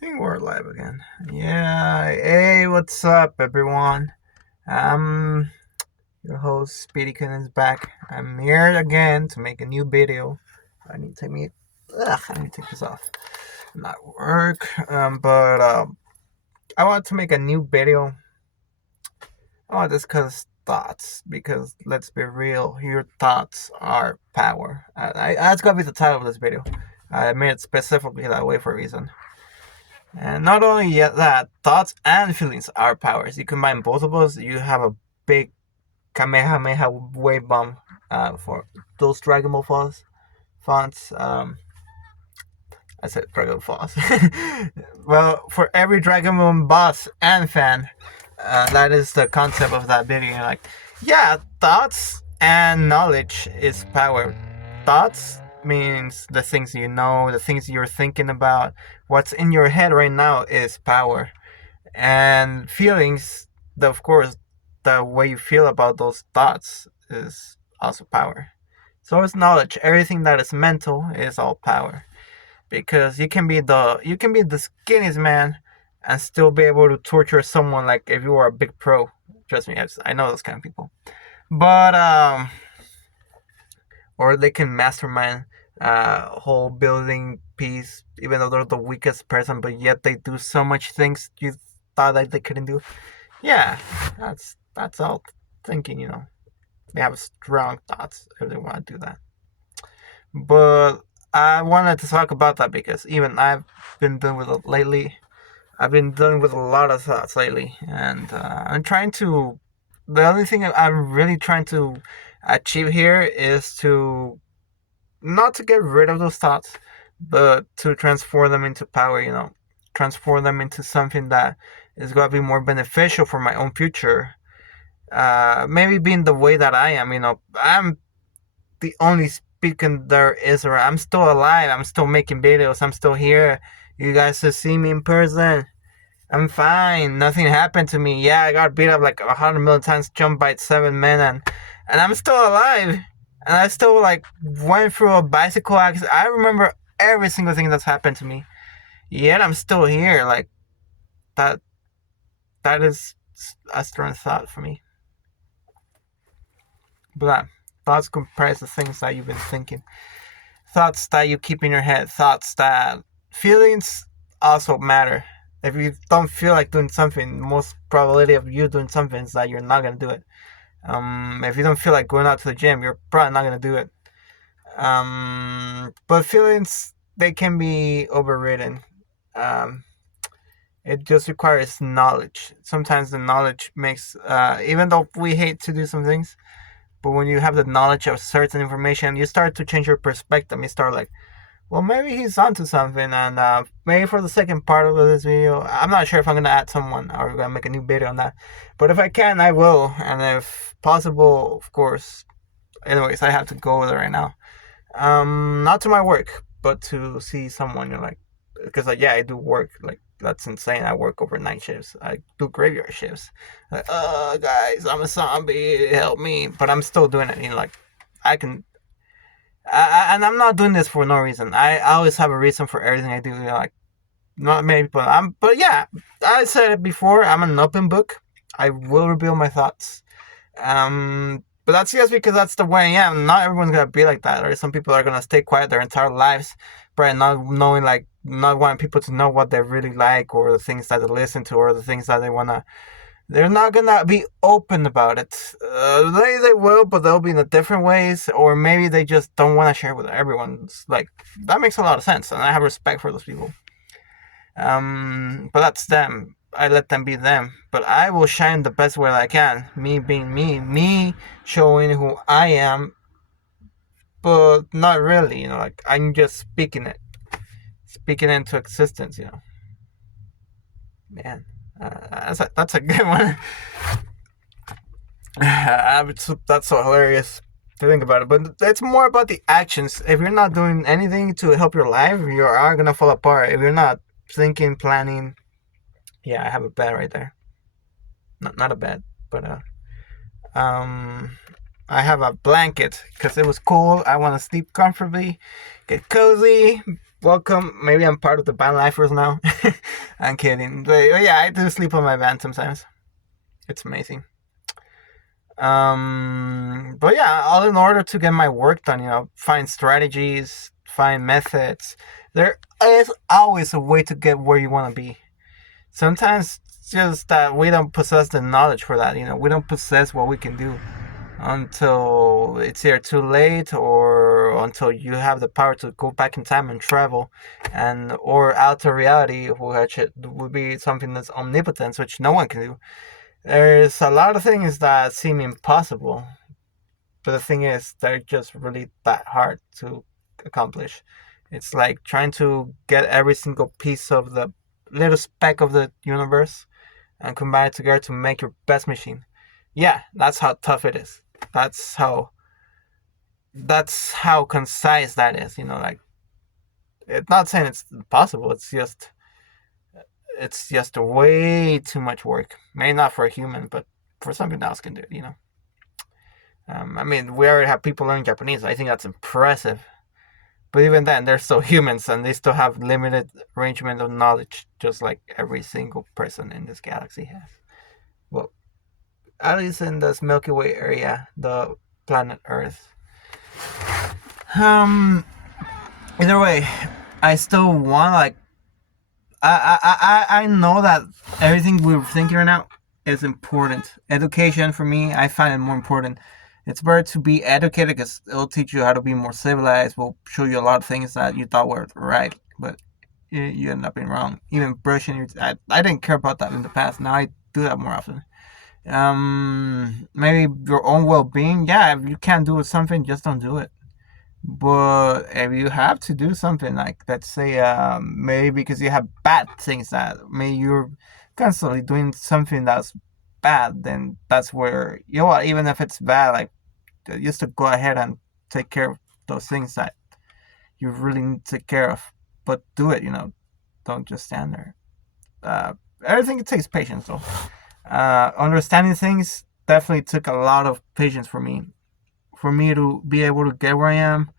think we're live again. Yeah. Hey, what's up, everyone? Um, your host Speedykun is back. I'm here again to make a new video. I need to take me. I need to take this off. Not work. But I want to make a new video. I want to discuss thoughts because let's be real, your thoughts are power. That's gonna be the title of this video. I made it specifically that way for a reason. And not only yet that, thoughts and feelings are powers. You combine both of those, you have a big Kamehameha wave bomb for those Dragon Ball fonts. I said Dragon Ball fonts. Well, for every Dragon Ball boss and fan, that is the concept of that video. Like, yeah, thoughts and knowledge is power. Thoughts means the things you know, the things you're thinking about, what's in your head right now is power. And feelings, of course, the way you feel about those thoughts is also power. So is knowledge. Everything that is mental is all power. Because you can be the skinniest man and still be able to torture someone like if you were a big pro. Trust me, I know those kind of people. But or they can mastermind a whole building piece, even though they're the weakest person, but yet they do so much things you thought that they couldn't do. Yeah, that's all thinking. They have strong thoughts if they want to do that. But I wanted to talk about that because even I've been dealing with it lately. I've been dealing with a lot of thoughts lately, and I'm trying to. The only thing I'm really trying to achieve here is to not to get rid of those thoughts, but to transform them into power. Transform them into something that is going to be more beneficial for my own future. Maybe being the way that I am. I'm the only speaking there is around. I'm still alive. I'm still making videos. I'm still here. You guys just see me in person. I'm fine. Nothing happened to me. Yeah, I got beat up like 100 million times, jumped by 7 men, and I'm still alive. And I still like went through a bicycle accident. I remember every single thing that's happened to me. Yet I'm still here. Like that. That is a strong thought for me. But thoughts comprise the things that you've been thinking. Thoughts that you keep in your head. Thoughts that feelings also matter. If you don't feel like doing something, most probability of you doing something is that you're not gonna do it. If you don't feel like going out to the gym, you're probably not gonna do it. But feelings, they can be overridden. Um, it just requires knowledge. Sometimes the knowledge makes, even though we hate to do some things, but when you have the knowledge of certain information, you start to change your perspective. You start like, well, maybe he's onto something, and maybe for the second part of this video, I'm not sure if I'm gonna add someone or gonna make a new video on that. But if I can, I will, and if possible, of course. Anyways, I have to go there right now. Not to my work, but to see someone. Like, because like yeah, I do work. Like that's insane. I work overnight shifts. I do graveyard shifts. Like, guys, I'm a zombie. Help me! But I'm still doing it. Like I can and I'm not doing this for no reason. I always have a reason for everything I do. Like not many people. But yeah, I said it before. I'm an open book. I will reveal my thoughts. But that's just because that's the way I am. Not everyone's gonna be like that. Or some people are gonna stay quiet their entire lives, probably not knowing, like, not wanting people to know what they really like or the things that they listen to or the things that they wanna they're not gonna be open about it. They will, but they'll be in a different ways, or maybe they just don't want to share with everyone. It's like that makes a lot of sense, and I have respect for those people. But that's them. I let them be them, but I will shine the best way I can. Me being me showing who I am, but not really. Like I'm just speaking into existence. Man, that's a good one. That's so hilarious to think about it. But it's more about the actions. If you're not doing anything to help your life, you are gonna fall apart. If you're not thinking, planning, yeah, I have a bed right there. Not a bed, but um, I have a blanket because it was cold. I want to sleep comfortably, get cozy. welcome. Maybe I'm part of the van lifers now. I'm kidding. But yeah, I do sleep on my van sometimes. It's amazing. But yeah, all in order to get my work done, find strategies, find methods. There is always a way to get where you want to be. Sometimes it's just that we don't possess the knowledge for that. We don't possess what we can do until it's either too late or until you have the power to go back in time and travel, and or alter reality, which it would be something that's omnipotent, which no one can do. There's a lot of things that seem impossible, but the thing is, they're just really that hard to accomplish. It's like trying to get every single piece of the little speck of the universe and combine it together to make your best machine. Yeah, that's how tough it is. That's how that's how concise that is. Like, it's not saying it's impossible. It's just way too much work. Maybe not for a human, but for something else can do it. I mean, we already have people learning Japanese. I think that's impressive. But even then, they're still humans and they still have limited arrangement of knowledge, just like every single person in this galaxy has. Well, at least in this Milky Way area, the planet Earth. Um. Either way, I still want, like, I know that everything we're thinking right now is important. Education for me, I find it more important. It's better to be educated because it'll teach you how to be more civilized. Will show you a lot of things that you thought were right, but you end up being wrong. Even brushing your, I didn't care about that in the past. Now I do that more often. Maybe your own well-being. Yeah, if you can't do something, just don't do it. But if you have to do something, like, let's say, maybe because you have bad things that maybe you're constantly doing something that's bad, then that's where, what, even if it's bad, like, just to go ahead and take care of those things that you really need to take care of. But do it, don't just stand there. Uh, Everything, it takes patience, though. Understanding things definitely took a lot of patience for me to be able to get where I am,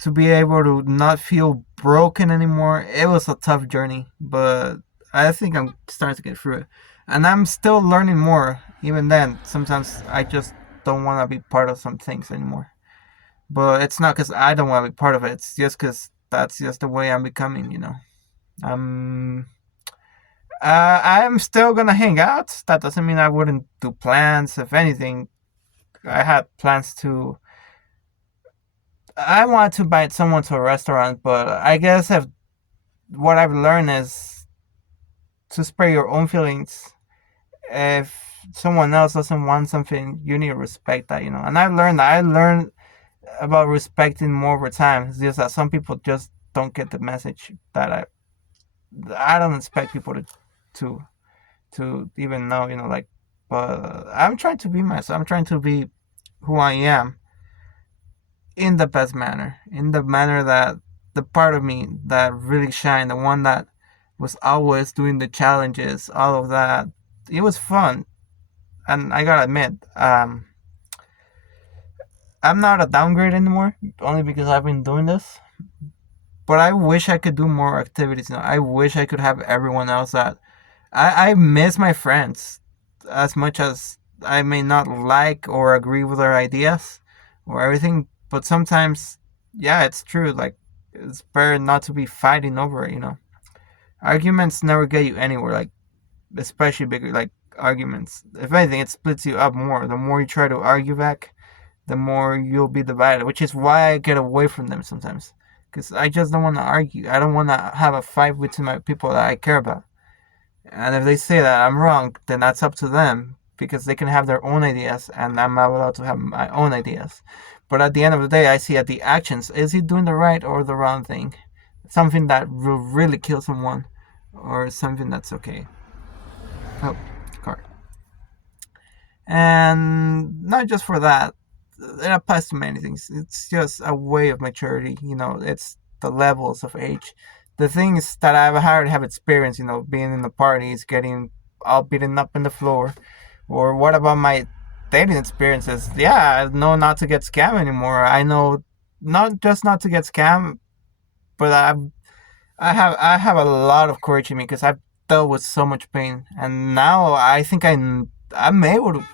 to be able to not feel broken anymore. It was a tough journey, but I think I'm starting to get through it. And I'm still learning more. Even then, sometimes I just don't want to be part of some things anymore. But it's not because I don't want to be part of it. It's just because that's just the way I'm becoming. Um, I'm still gonna hang out. That doesn't mean I wouldn't do plans. If anything, I had plans to. I want to invite someone to a restaurant, but I guess if what I've learned is to spare your own feelings. If someone else doesn't want something, you need to respect that. And I've learned that. I learned about respecting more over time. It's just that some people just don't get the message that I don't expect people to to even know. Like, but I'm trying to be myself. I'm trying to be who I am in the best manner, in the manner that the part of me that really shined, the one that was always doing the challenges, all of that. It was fun, and I gotta admit, I'm not a downgrade anymore, only because I've been doing this. But I wish I could do more activities. I wish I could have everyone else that I miss my friends as much as I may not like or agree with their ideas or everything. But sometimes, yeah, it's true. Like, it's better not to be fighting over it. Arguments never get you anywhere. Like, especially bigger, like, arguments. If anything, it splits you up more. The more you try to argue back, the more you'll be divided, which is why I get away from them sometimes. Because I just don't want to argue. I don't want to have a fight between my people that I care about. And if they say that I'm wrong, then that's up to them because they can have their own ideas and I'm not allowed to have my own ideas. But at the end of the day, I see at the actions, is he doing the right or the wrong thing? Something that will really kill someone or something that's okay. Oh, card. And not just for that, it applies to many things. It's just a way of maturity. It's the levels of age. The things that I've already have experienced, being in the parties, getting all beaten up in the floor. Or what about my dating experiences? Yeah, I know not to get scammed anymore. I know not just not to get scammed, but I have a lot of courage in me because I've dealt with so much pain, and now I think I'm able to,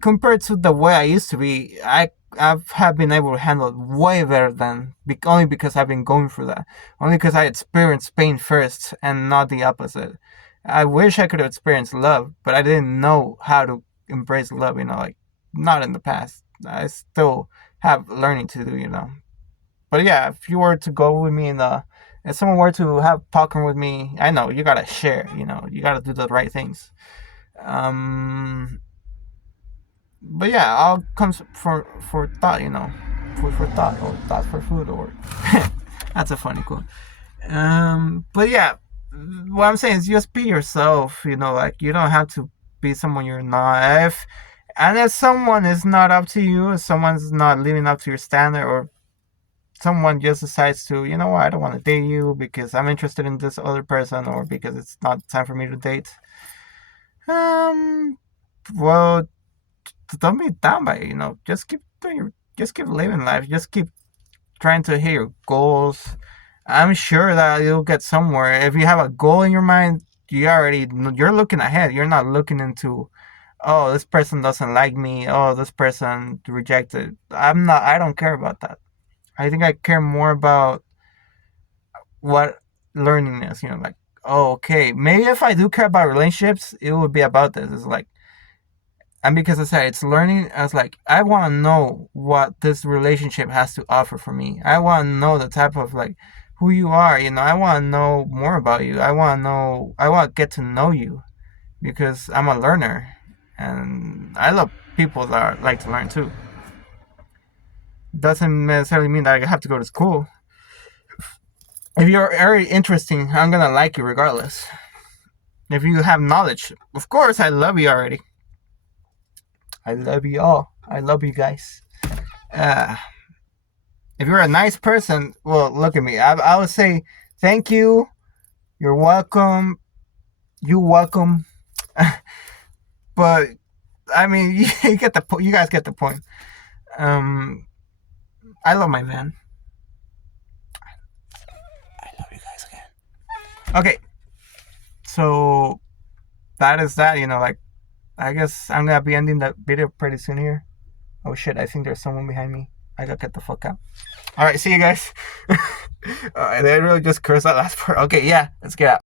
compared to the way I used to be. I have been able to handle it way better than only because I've been going through that. Only because I experienced pain first and not the opposite. I wish I could have experienced love, but I didn't know how to embrace love. Like not in the past. I still have learning to do. But yeah, if you were to go with me if someone were to have popcorn with me, I know you gotta share. You gotta do the right things. Um, but yeah, all comes for thought. Food for thought or thought for food or that's a funny quote. But yeah, what I'm saying is just be yourself. Like you don't have to be someone you're not. If someone is not up to you, if someone's not living up to your standard, or someone just decides to, what, I don't want to date you because I'm interested in this other person or because it's not time for me to date. Um, well, don't be down by it. Just keep just keep living life. Just keep trying to hit your goals. I'm sure that you'll get somewhere. If you have a goal in your mind, you're looking ahead. You're not looking into, oh, this person doesn't like me. Oh, this person rejected. I'm not. I don't care about that. I think I care more about what learning is. Like, oh, okay, maybe if I do care about relationships, it would be about this. It's like, and because I said it's learning, I was like, I want to know what this relationship has to offer for me. I want to know the type of like who you are. I want to know more about you. I want to know. I want to get to know you because I'm a learner, and I love people that like to learn too. Doesn't necessarily mean that I have to go to school. If you're very interesting, I'm gonna like you regardless. If you have knowledge, of course, I love you already. I love you all. I love you guys. Uh, if you're a nice person, well, look at me. I would say thank you. You're welcome. You welcome. But I mean, you get the point. You guys get the point. Um, I love my man. I love you guys again. Okay, so that is that. Like I guess I'm gonna be ending the video pretty soon here. Oh shit, I think there's someone behind me. I gotta get the fuck out. Alright, see you guys. I really just cursed that last part. Okay, yeah, let's get out.